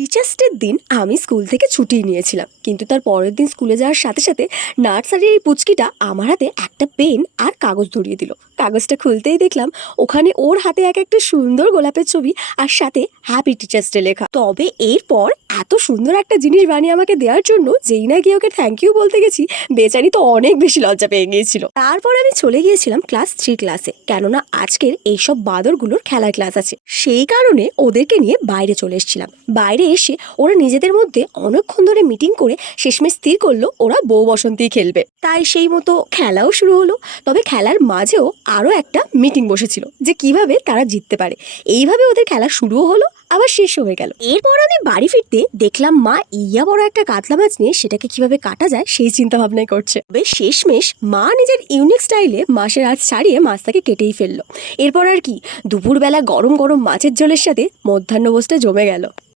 Teachers ডের দিন আমি স্কুল থেকে ছুটি নিয়েছিলাম, কিন্তু তার পরের দিন স্কুলে যাওয়ার সাথে সাথে নার্সারির এই পুচকিটা আমার হাতে একটা পেন আর কাগজ ধরিয়ে দিল। কাগজটা খুলতেই দেখলাম ওখানে ওর হাতে একটা সুন্দর গোলাপের ছবি আর সাথে হ্যাপি টিচার্স ডে লেখা। তবে এরপর এত সুন্দর একটা জিনিস বানিয়ে আমাকে দেওয়ার জন্য যেই না গিয়ে ওকে থ্যাংক ইউ বলতে গেছি, বেচারি তো অনেক বেশি লজ্জা পেয়ে গিয়েছিল। তারপর আমি চলে গিয়েছিলাম ক্লাস 3 ক্লাসে, কেননা আজকের এইসব বাদরগুলোর খেলার ক্লাস আছে। সেই কারণে ওদেরকে নিয়ে বাইরে চলে এসেছিলাম। বাইরে এসে ওরা নিজেদের মধ্যে অনেকক্ষণ ধরে মিটিং করে শেষমেশ স্থির করলো ওরা বউ বসন্তী খেলবে। তাই সেই মতো খেলাও শুরু হলো। তবে খেলার মাঝেও আরও একটা মিটিং বসেছিল যে কিভাবে তারা জিততে পারে। এইভাবে ওদের খেলা শুরুও হলো, আবার শেষ হয়ে গেল। এরপর আমি বাড়ি ফিরতে দেখলাম মা ইয়া বড় একটা কাতলা মাছ নিয়ে সেটাকে কিভাবে কাটা যায় সেই চিন্তা ভাবনাই করছে। তবে শেষমেশ মা নিজের ইউনিক স্টাইলে মাছের আঁচ ছাড়িয়ে মাছটাকে কেটেই ফেললো। এরপর আর কি, দুপুরবেলা গরম গরম মাছের ঝোলের সাথে মধ্যাহ্নভোজটা জমে গেল।